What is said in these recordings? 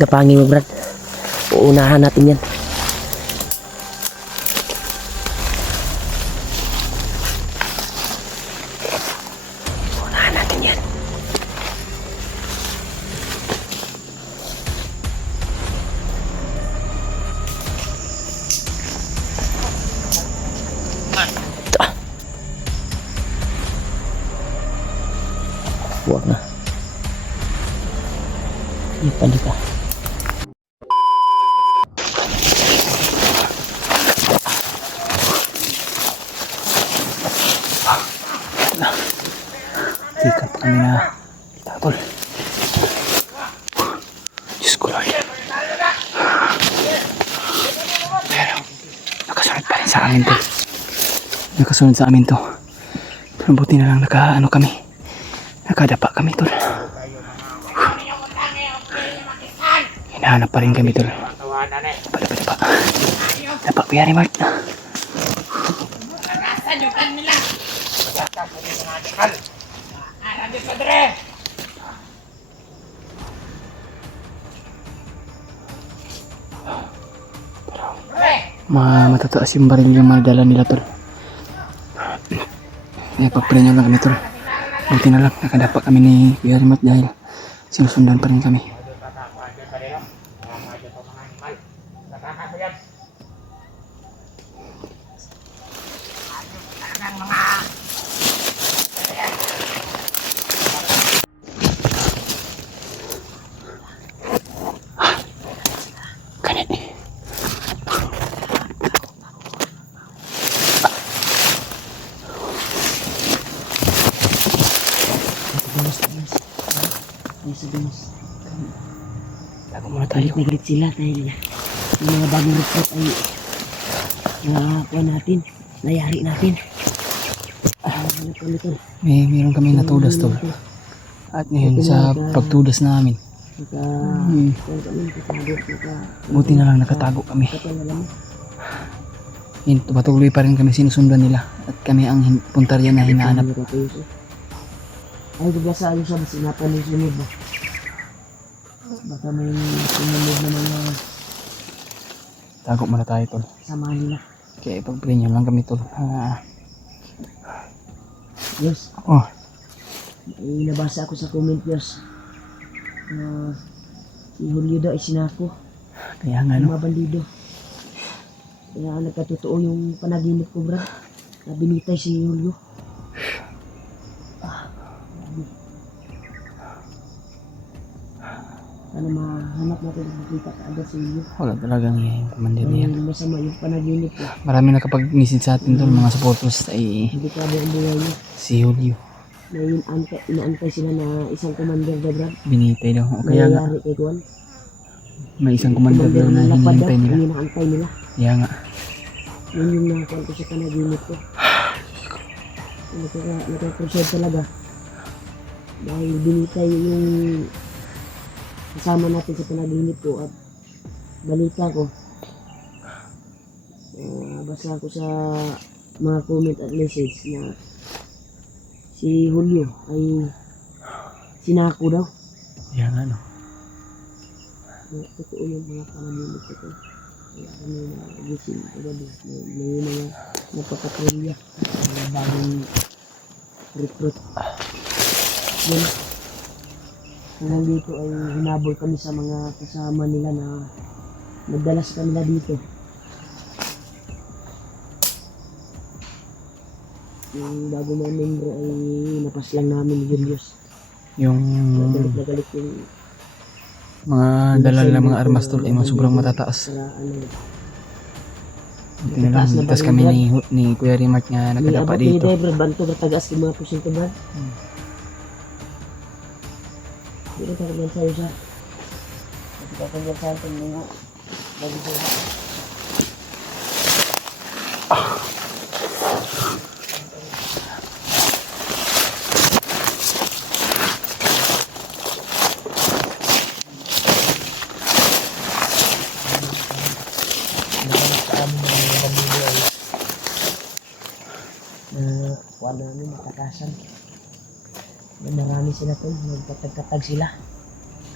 Gapangin mo, Brad. Uunahan natin yan. Uunahan natin yan. Huwag na. Ipali ka. Tikat kami na tatol. Diyos ko Lord. Pero nakasunod pa rin sa amin to. Nakasunod sa amin to. Pero buti na lang kami. Nakadapa kami tol. Hinahanap pa rin kami tol. Dapa. Dapa piyari Mart. Matataas yung baril yung madala nila tol. Pagprenyo lang kami tol. Buti na lang nakadapa kami ni Kuya Remote dahil sinusundan pa rin kami. Ganit eh. Bago muna tayo. Naglit sila dahil yung mga bagong report ay nakakuha natin, nayari natin. Meron kami natudas tol. At ngayon sa pagtudas namin, buti na lang nakatago kami. Patuloy pa rin kami sinusundan nila at kami ang puntarya na hinahanap. Ay, bigasa ayun siya, sinapan yung sunod ba? Baka may sumunod na mga tago muna tayo tol. Samahan nila. Kaya ipag-prenyo lang kami tol. Yes. Oh. May nabasa ako sa comment yes. Si Julio daw ay sinako. Kaya nga no. Mga bandido. Kaya nagkatotoo yung panaginip ko bro. Na binitay si Julio. Sana mahanap natin at makita kaagad si Julio. Wala talagang yung commander niya. Masama yung panaginip ko. Marami nakapag-message sa atin tol, mga supporters ay hindi ka ba ang buhay niya. Si Julio. May inaantay sila na isang commander daw Brad. Binitay daw. O kaya nga. May isang commander daw na hinihintay nila. Hinaantay nila. Kaya nga. Yun yung nakakuha ko sa panaginip ko. Nagkakrusad talaga. Dahil binitay yung kasama natin sa panaginip ko at balita ko. Basa ko sa mga comment at message na si Julio ay sinako daw. Yan ano. Totoo yung mga panaginip ko. Kaya kami nagising kagabi. May mga napakatrolya. Mga bagong recruit. Yun. Hanggang dito ay hinabol kami sa mga kasama nila na nagdalas kanila dito. Yung bago mga membro ay napas lang namin ni Julius. Yung nagalit yung mga dalal na mga armas tol ay mga sobrang matataas. Buti na lang, itas kami ni Kuya Remote nga nakadapa dito. May abot ni Banto katagaas yung mga pusinto Brad. Hindi ka kagyan sa'yo siya. Hindi ka kagyan sa'yo itong mga bago ko. Kuha namin matakasan. Marami sila tol, nagkatag-katag sila.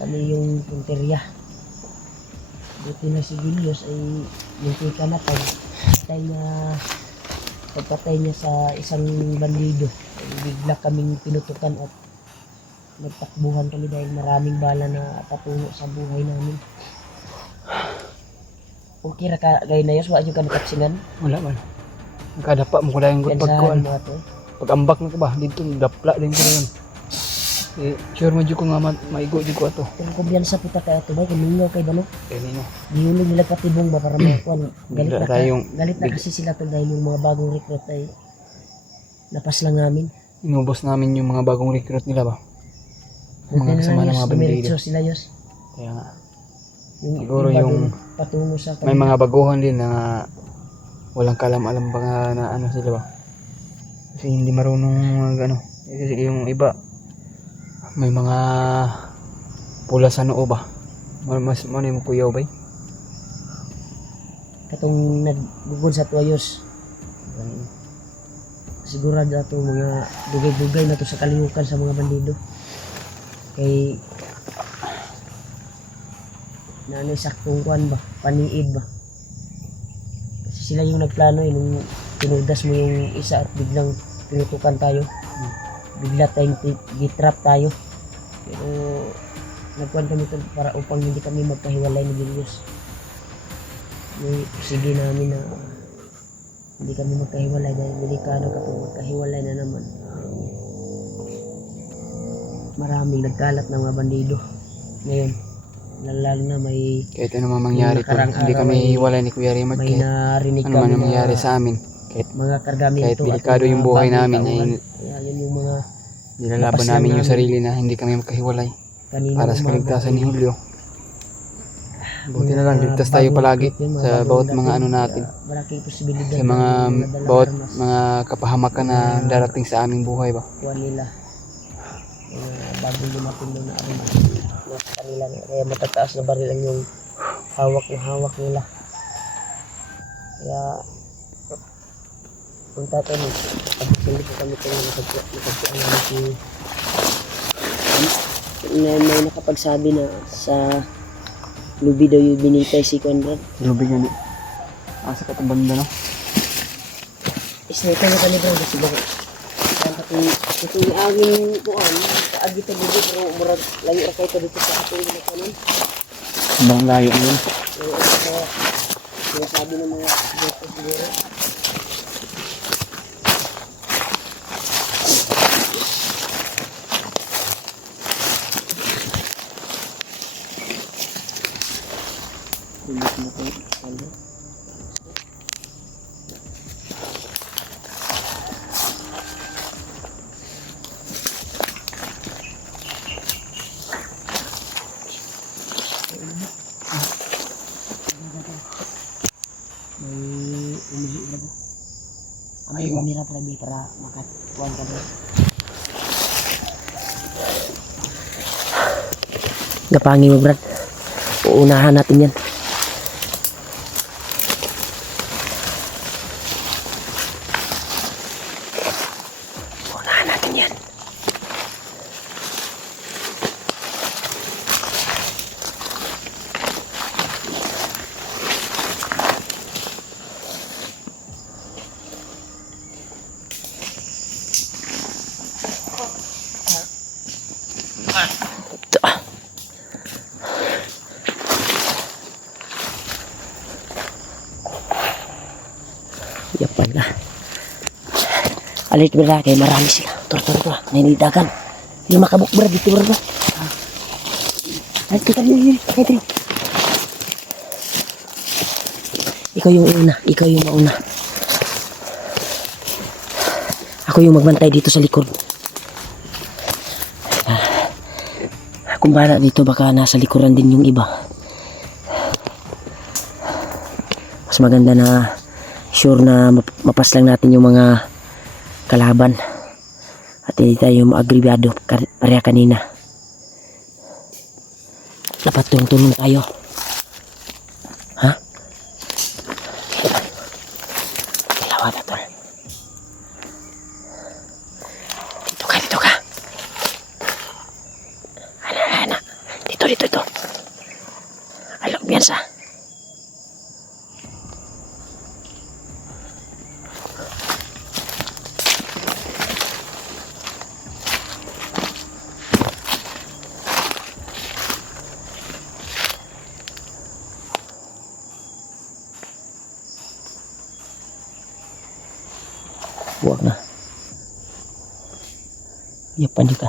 Kami yung punteriya. Buti na si Julius ay munti ka na pagpatay niya sa isang bandido. Ay bigla kaming pinutukan at nagtakbuhan kami dahil maraming bala na patungo sa buhay namin. Okay ra ka gay na yos, wa jud ka nakapsingan. Wala man. Nakadapa mo ko lang yung Kansahan pagkuhan. mo ato. Pag-ambak na ko ba, dito dapla din ko na yun. Eh, sure mo dyan ko nga maigo dyan ko ato. Kung kumbiyansa puta ka ato ba, kumingaw kay Bano. Kaya nino. Gihulog nila katibong ba para makuan. Bigla tayong- Galit na kasi sila to dahil yung mga bagong recruit ay napas lang namin. Inubos namin yung mga bagong recruit nila ba? Buti Mga na kasama lang ng yos, mga bandido. dumiretso sila yos. Kaya nga. Yung Siguro iba yung- dun, patungo sa May mga baguhan din na walang kalam-alam ba nga na ano sila ba? Kasi hindi marunong ano. Kasi yung iba may mga pula sa noo ba? Mas ano yung kuyaw ba? katong nagbugod sa tuwayos. Sigurado ato mga dugay-dugay na to sa kalihukan sa mga bandido. Kay nanay saktong kuan ba, paniid ba. Kasi sila yung nagplano nung tinudas mo yung isa at biglang pinutukan tayo. Bigla tayong gitrap tayo. Pero nagkuhan kami to para upang hindi kami magkahiwalay ni Julius. Sige namin na hindi kami magkahiwalay dahil delikado kapag magkahiwalay na naman. Maraming nagkalat ng mga bandido ngayon. Lalo na may Kahit ano man mangyari Yung tol, nakarang hindi araw kami ay hiwalay ni Kuya Raymond may kahit narinig ano man kami ang mangyari na sa amin. Kahit mga kargamento kahit at delikado mga yung buhay bagong namin tauhan. ay Kaya yun yung mga nilalaban Lapas lang namin yung namin. sarili na hindi kami magkahiwalay kanina para sa umaga kaligtasan ay ni Julio. Buti na mga lang ligtas tayo bagong palagi recruit yun, sa bagong bawat mga dating. ano natin. Kaya malaking posibilidad Sa na mga yung dalang bawat armas mga kapahamakan na darating sa aming buhay ba. kuha nila. Mga bagong dumating doon na armas nasa kanila na. Kaya matataas na baril lang yung hawak nila. Kaya kung tatanong, pagkakili ko kami kung nakagpuan namin si may nakapagsabi na sa lubi daw yung binitay si Conrad. Lubig yan eh. Asa ka itong banda no? Isnita niya kani bro kasi bako. Itong aging kuan, kaagi ta lubi pero murag layo ra kay dito sa atong ginakanon. Ibang layo yun. Kaya sabi ng mga dito siguro. Ulit na po. May umihi na ba? May kamera para makatuan ka doon. Gapangi mo Brad. Uunahan natin yan. Uunahan natin yan. Ito. Yapan ka. Alit bra kay marami sila. Tur. May nidagan. Hindi makabukbra dito bro. Ay, tika dito. Ikaw yung una. Ikaw yung mauna. Ako yung magbantay dito sa likod. Kung bahala dito baka nasa likuran din yung iba. Mas maganda na sure na mapas lang natin yung mga kalaban. At hindi tayo maagribado pareha kanina. Dapat tulong tayo. Ha? Kailangan na tol. Dito ka. Ana. Dito. Alok biyansa. Huwag na. Yapan di ka.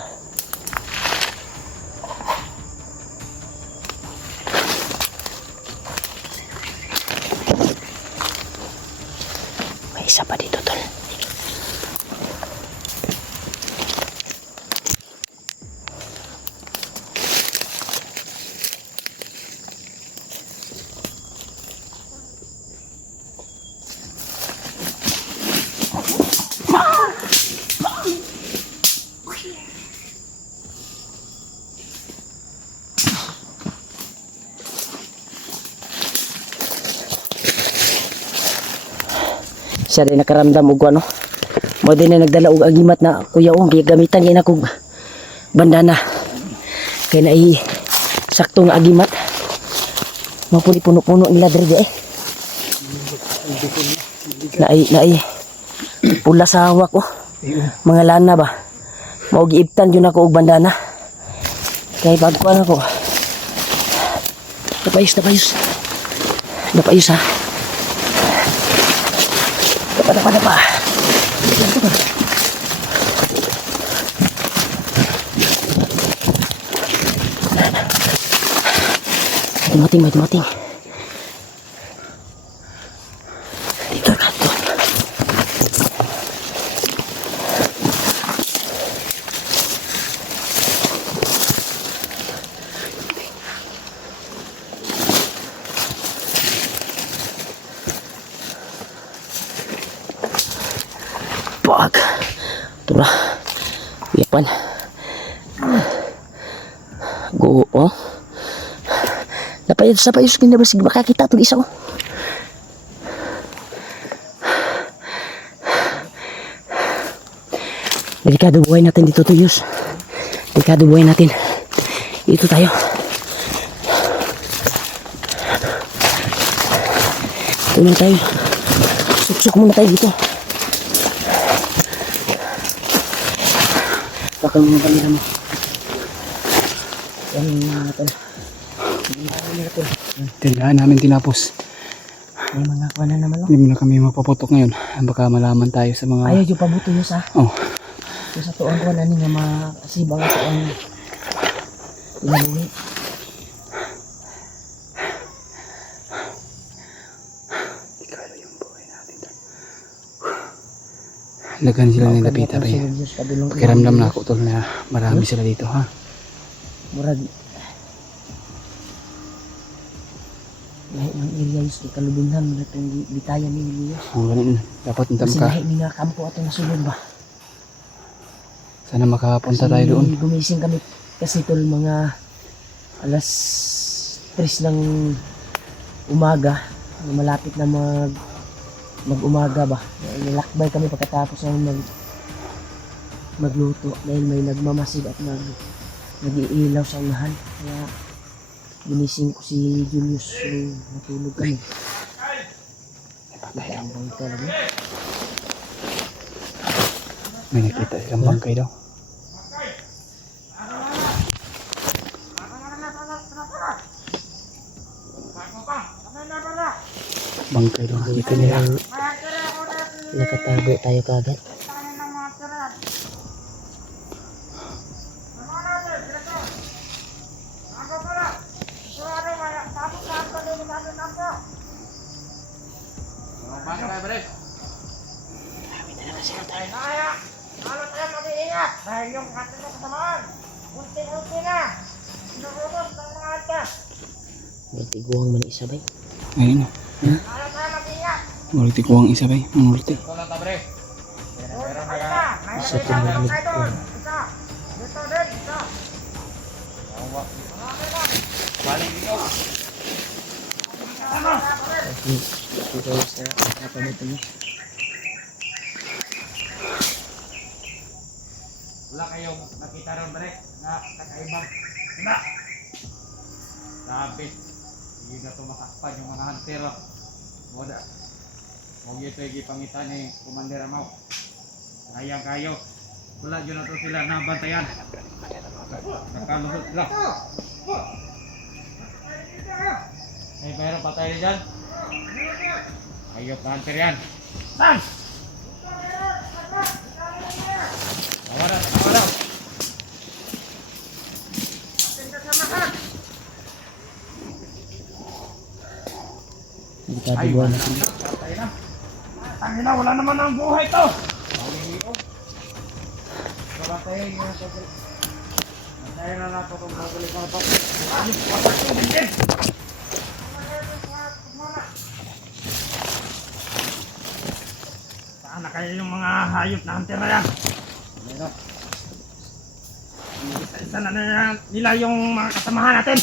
May isa pa dito, tol. Siya din nakaramdam og ano. Mo din na nagdala og agimat na kuya ong gamitan gyud akong bandana. Kay nai saktong agimat. Mapuli puno-puno nila dire eh. Nai pula sa hawak ko. Mga lana ba. Mao giibtan yun ako og bandana. Kay pagkuan ako. Napayos ha. Dapat. Dumating. Dito ka. Pag. Ito na. Yapan. Go, oh. Napayos na ba? Sige, makakita itong isa, oh. Delikado buhay natin dito, Tuyos. Delikado buhay natin. Dito tayo. Ito na tayo. Suksok muna tayo dito. Bakal mo kanila mo. Yan natin. Tindahan namin tinapos. May mga kuha na naman. Hindi mo na kami mapaputok ngayon. Baka malaman tayo sa mga... Ayaw yung pabuto yun sa. Oh. Yung sa tuang kuha na nga makasibang ito ang pinabuhi. Ikalo yung buhay natin. Lagan sila ng lapita pa yun. Pakiramdam na ako tol na marami sila dito ha. Murag lahi ng area yus kay kalubunhan mo na itong bitayan ni Elias. Ang ganun. Dapat nita Kasi maka... lahi ni nga kampo ato nasulod ba. Sana makapunta tayo doon. Gumising kami kasi tol mga alas 3 ng umaga. Malapit na mag-umaga ba. Nilakbay kami pagkatapos ng magluto dahil may nagmamasid at nag-iilaw sa unahan. Kaya ginising ko si Julius, so natulog kami. Patay Ang bangka lagi. May nakita silang bangkay daw. Bangkay daw nakita nila. Nakatago tayo kagad. Dahil yung ating kasamaan, unti-unti na, sinurunod ng mga alta. May tiguang man isa ba? Ayun na. Ayaw tayo mag-ingat. Multi ko ang isa ba? Multi. Meron na isa. May Isa isa tumulog meron kayo ko. doon. Isa. Dito din, isa. Marami na. Ito sa kapamito niya. Wala kayong nakita ron ba na kakaibang na. Sabi, hindi na tumakakpan yung mga hunter. Wala. Huwag ito ipangitan ni Commander Amaw. Sayang kayo. Wala dyan na to sila nabantayan. Nakalusot sila. May mayroon patay na dyan. Kayo pa hunter yan. Saan? Tama daw. Delikado buwan. Patay na. Tangina, wala naman ang buhay to. Patayin na nato kung babalik na ito. Patay yung din. Saan na kayo yung mga hayop na hunter na yan? Isa-isa na nila yung mga kasamahan natin.